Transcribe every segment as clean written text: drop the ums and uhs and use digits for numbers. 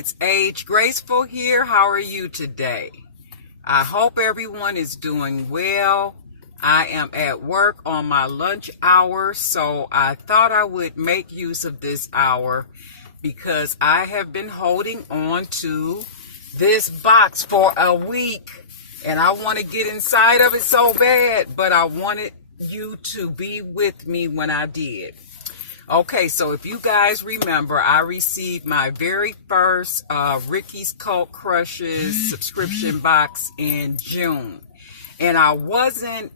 it's AgedGraceful here. How are you today? I hope everyone is doing well. I am at work on my lunch hour, so I thought I would make use of this hour because I have been holding on to this box for a week and I want to get inside of it so bad, but I wanted you to be with me when I did. Okay, so if you guys remember, I received my very first Ricky's Cult Crushes subscription box in June. And I wasn't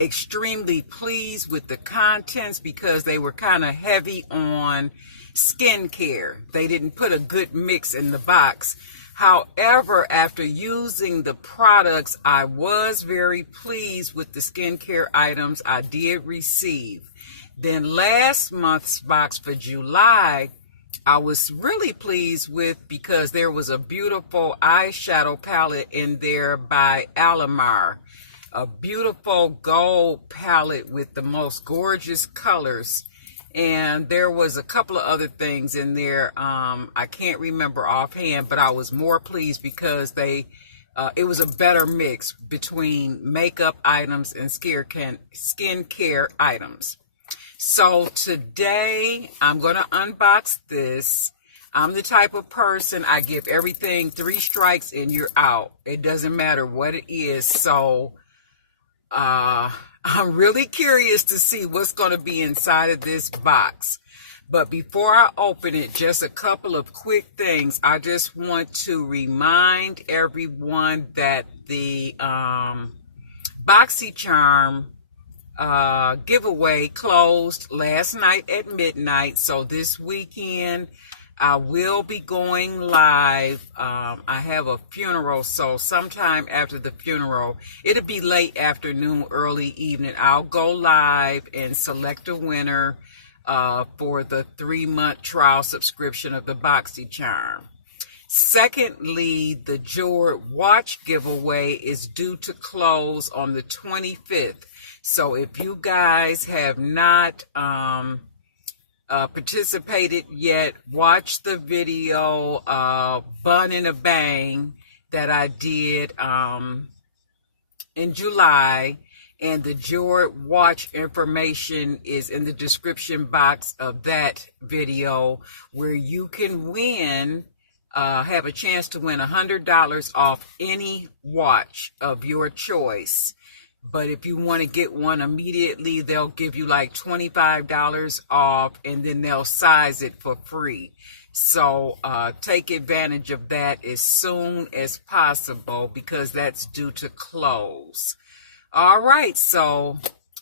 extremely pleased with the contents because they were kind of heavy on skincare. They didn't put a good mix in the box. However, after using the products, I was very pleased with the skincare items I did receive. Then last month's box for July, I was really pleased with because there was a beautiful eyeshadow palette in there by Alimar. A beautiful gold palette with the most gorgeous colors. And there was a couple of other things in there. I can't remember offhand, but I was more pleased because it was a better mix between makeup items and skincare items. So today I'm going to unbox this. I'm the type of person, I give everything 3 strikes and you're out. It doesn't matter what it is. So I'm really curious to see what's going to be inside of this box. But before I open it, just a couple of quick things. I just want to remind everyone that the Boxy Charm giveaway closed last night at midnight. So this weekend I will be going live. I have a funeral, so sometime after the funeral, it'll be late afternoon, early evening, I'll go live and select a winner for the 3-month trial subscription of the Boxy Charm. Secondly, the Jord watch giveaway is due to close on the 25th. So if you guys have not participated yet, watch the video Bun in a Bang that I did in July. And the Jord watch information is in the description box of that video, where you can win, have a chance to win $100 off any watch of your choice. But if you want to get one immediately, they'll give you like $25 off, and then they'll size it for free. So take advantage of that as soon as possible because that's due to close. All right, so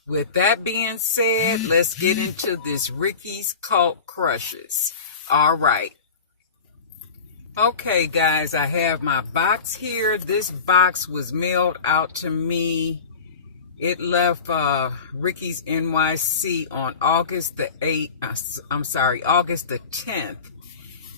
with that being said, let's get into this Ricky's Cult Crushes. All right. Okay, guys, I have my box here. This box was mailed out to me. It left Ricky's NYC on August the 10th.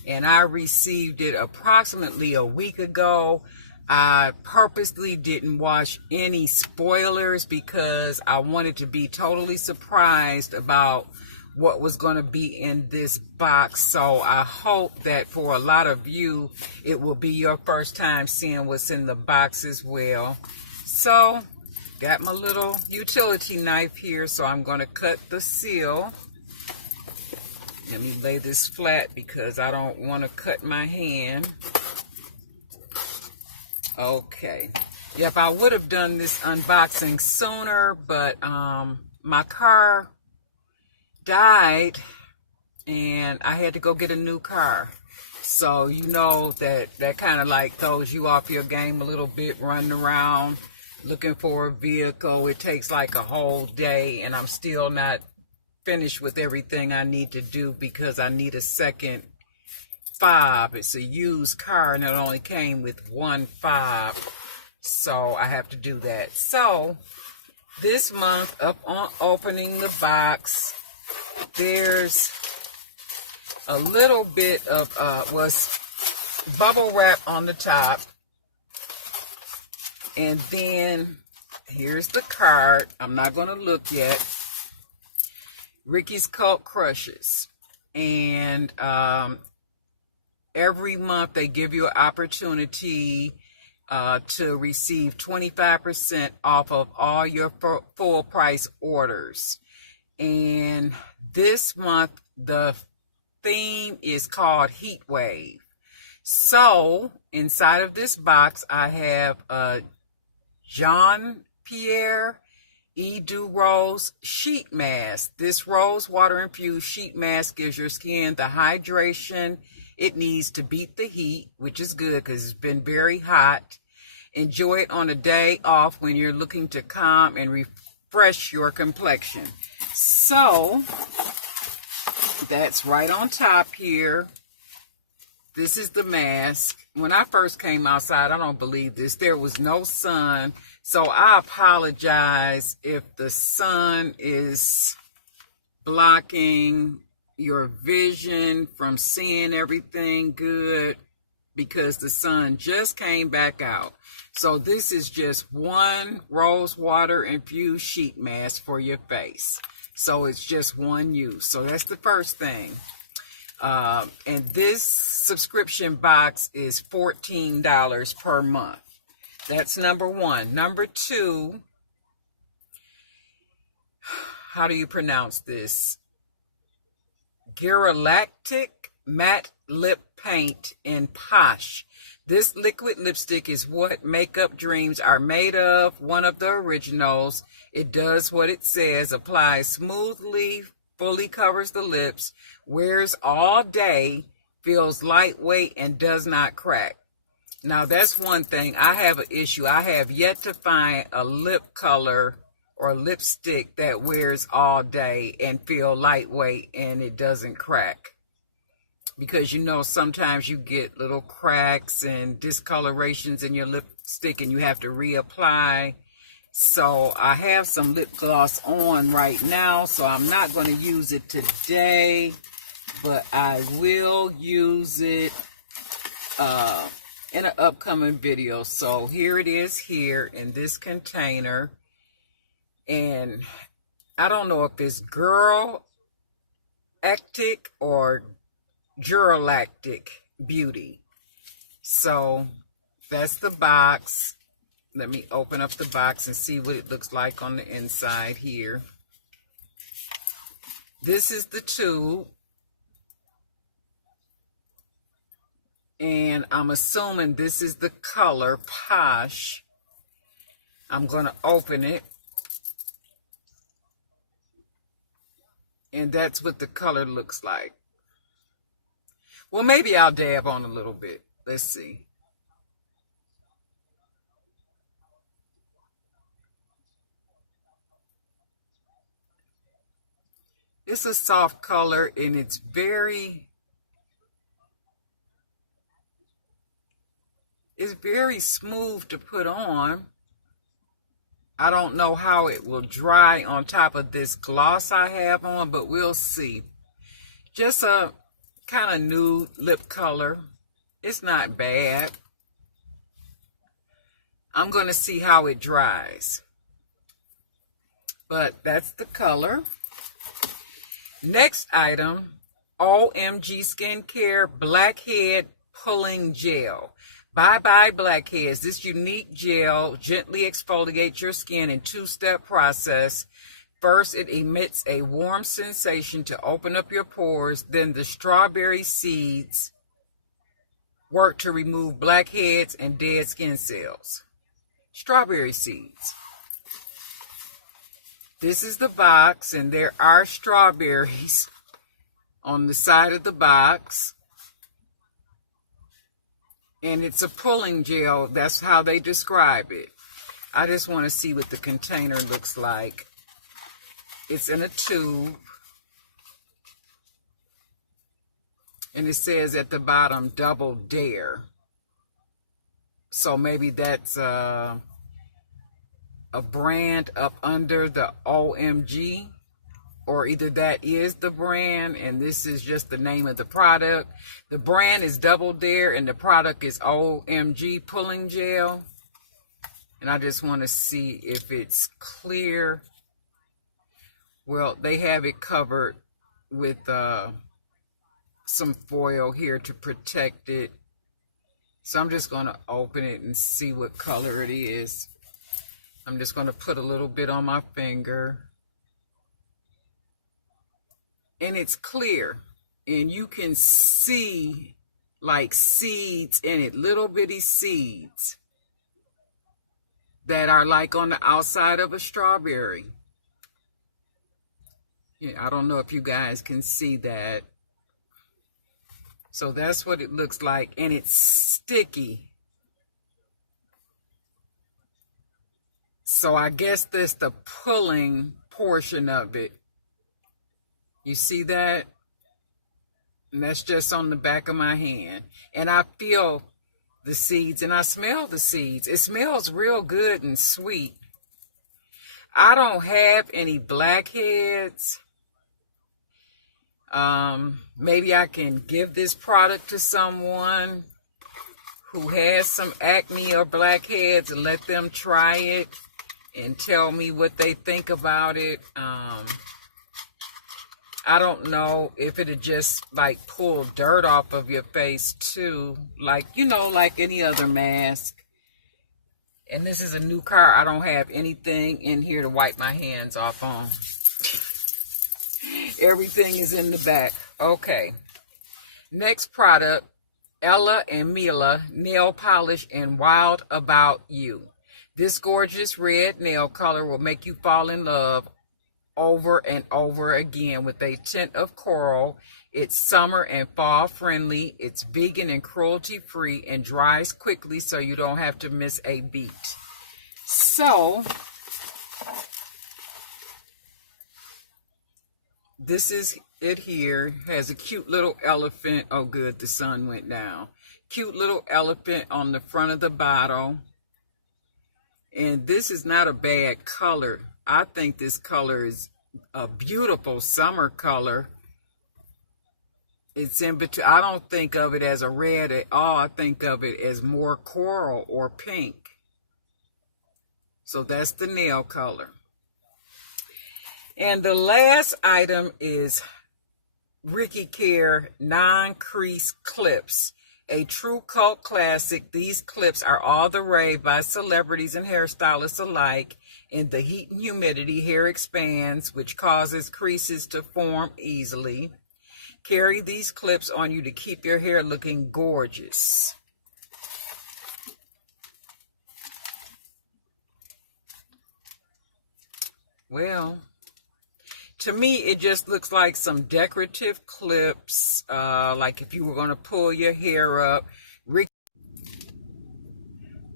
And I received it approximately a week ago. I purposely didn't watch any spoilers because I wanted to be totally surprised about what was going to be in this box. So I hope that for a lot of you, it will be your first time seeing what's in the box as well. So got my little utility knife here, so I'm going to cut the seal. Let me lay this flat because I don't want to cut my hand. Okay. Yep, I would have done this unboxing sooner, but my car died and I had to go get a new car. So you know that kind of like throws you off your game a little bit, running around looking for a vehicle. It takes like a whole day and I'm still not finished with everything I need to do because I need a second fob. It's a used car and it only came with one fob, so I have to do that. So this month, up on opening the box, there's a little bit of was bubble wrap on the top. And then here's the card. I'm not going to look yet. Ricky's Cult Crushes. And every month they give you an opportunity to receive 25% off of all your full price orders. And this month, the theme is called Heat Wave. So inside of this box, I have a Jean Pierre Eau Rose sheet mask. This rose water infused sheet mask gives your skin the hydration it needs to beat the heat, which is good because it's been very hot. Enjoy it on a day off when you're looking to calm and refresh your complexion. So that's right on top here. This is the mask. When I first came outside, I don't believe this, there was no sun. So I apologize if the sun is blocking your vision from seeing everything good, because the sun just came back out. So this is just one rose water infused sheet mask for your face. So it's just one use. So that's the first thing. And this subscription box is $14 per month. That's number one. Number two, how do you pronounce this? Galactic Matte Lip Paint in Posh. This liquid lipstick is what makeup dreams are made of. One of the originals. It does what it says. Applies smoothly, fully covers the lips, wears all day, feels lightweight, and does not crack. Now that's one thing. I have an issue. I have yet to find a lip color or lipstick that wears all day and feel lightweight and it doesn't crack. Because you know sometimes you get little cracks and discolorations in your lipstick and you have to reapply. So I have some lip gloss on right now, so I'm not going to use it today, but I will use it in an upcoming video. So here it is here in this container. And I don't know if it's Girl-actic or Girl-actic Beauty. So that's the box. Let me open up the box and see what it looks like on the inside here. This is the tube. And I'm assuming this is the color Posh. I'm going to open it. And that's what the color looks like. Well, maybe I'll dab on a little bit. Let's see. It's a soft color and it's very smooth to put on. I don't know how it will dry on top of this gloss I have on, but we'll see. Just a kind of nude lip color. It's not bad. I'm going to see how it dries. But that's the color. Next item, OMG Skincare Blackhead Pulling Gel. Bye-bye blackheads. This unique gel gently exfoliates your skin in two-step process. First, it emits a warm sensation to open up your pores. Then the strawberry seeds work to remove blackheads and dead skin cells. Strawberry seeds. This is the box, and there are strawberries on the side of the box. And it's a pulling gel. That's how they describe it. I just want to see what the container looks like. It's in a tube. And it says at the bottom, Double Dare. So maybe that's a brand up under the OMG. Or either that is the brand and this is just the name of the product. The brand is Double Dare and the product is OMG Pulling Gel. And I just want to see if it's clear. Well, they have it covered with some foil here to protect it. So I'm just going to open it and see what color it is. I'm just going to put a little bit on my finger. And it's clear. And you can see like seeds in it, little bitty seeds that are like on the outside of a strawberry. Yeah, I don't know if you guys can see that. So that's what it looks like, and it's sticky. So I guess that's the pulling portion of it. You see that? And that's just on the back of my hand. And I feel the seeds and I smell the seeds. It smells real good and sweet. I don't have any blackheads. Maybe I can give this product to someone who has some acne or blackheads and let them try it and tell me what they think about it. I don't know if it'd just like pull dirt off of your face too, like, you know, like any other mask. And this is a new car. I don't have anything in here to wipe my hands off on. Everything is in the back. Okay. Next product, Ella and Mila Nail Polish and Wild About You. This gorgeous red nail color will make you fall in love over and over again with a tint of coral. It's summer and fall friendly. It's vegan and cruelty free and dries quickly so you don't have to miss a beat. So this is it here. Has a cute little elephant. Oh good, the sun went down. Cute little elephant on the front of the bottle. And this is not a bad color. I think this color is a beautiful summer color. It's in between. I don't think of it as a red at all. I think of it as more coral or pink. So that's the nail color. And the last item is Ricky Care non-crease clips. A true cult classic. These clips are all the rave by celebrities and hairstylists alike. In the heat and humidity, hair expands, which causes creases to form easily. Carry these clips on you to keep your hair looking gorgeous. Well, to me, it just looks like some decorative clips, like if you were going to pull your hair up.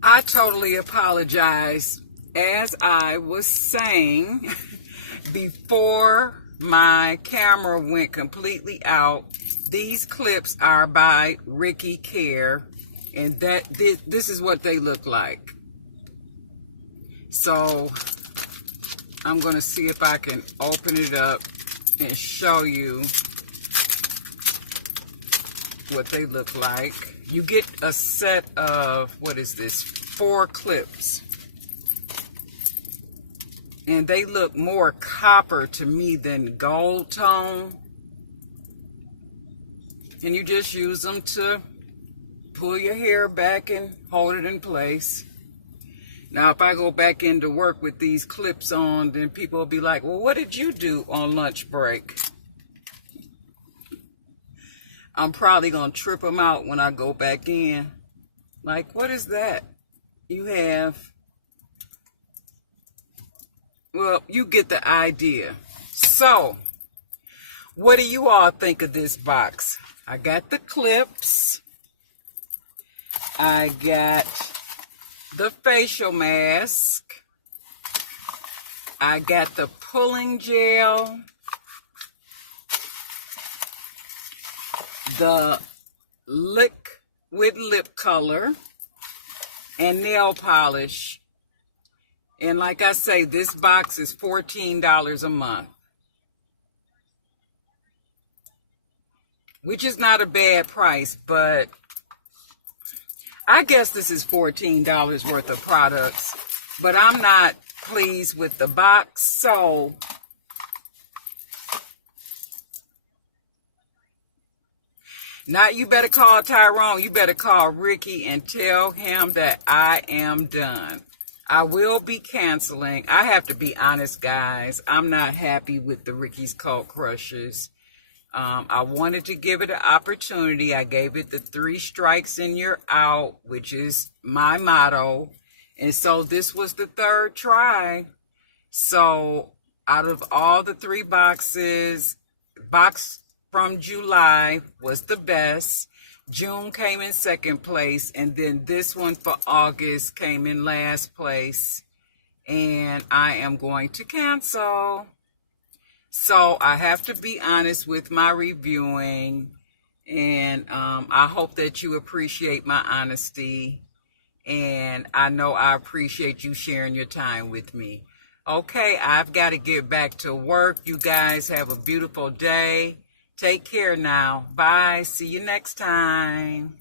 I totally apologize. As I was saying, before my camera went completely out, these clips are by Ricky Care, and this is what they look like. So I'm going to see if I can open it up and show you what they look like. You get a set of, what is this, 4 clips. And they look more copper to me than gold tone. And you just use them to pull your hair back and hold it in place. Now, if I go back into work with these clips on, then people will be like, well, what did you do on lunch break? I'm probably going to trip them out when I go back in. Like, what is that? You have... Well, you get the idea. So, what do you all think of this box? I got the clips. I got the facial mask. I got the pulling gel. The liquid lip color. And nail polish. And like I say, this box is $14 a month. Which is not a bad price, but I guess this is $14 worth of products. But I'm not pleased with the box, so Not you better call Tyrone. You better call Ricky and tell him that I am done. I will be canceling. I have to be honest, guys. I'm not happy with the Ricky's Cult Crushers. I wanted to give it an opportunity. I gave it the 3 strikes and you're out, which is my motto. And so this was the 3rd try. So out of all the 3 boxes, box from July was the best. June came in 2nd place, and then this one for August came in last place. And I am going to cancel. So I have to be honest with my reviewing, and I hope that you appreciate my honesty, and I know I appreciate you sharing your time with me. Okay, I've got to get back to work. You guys have a beautiful day. Take care now. Bye. See you next time.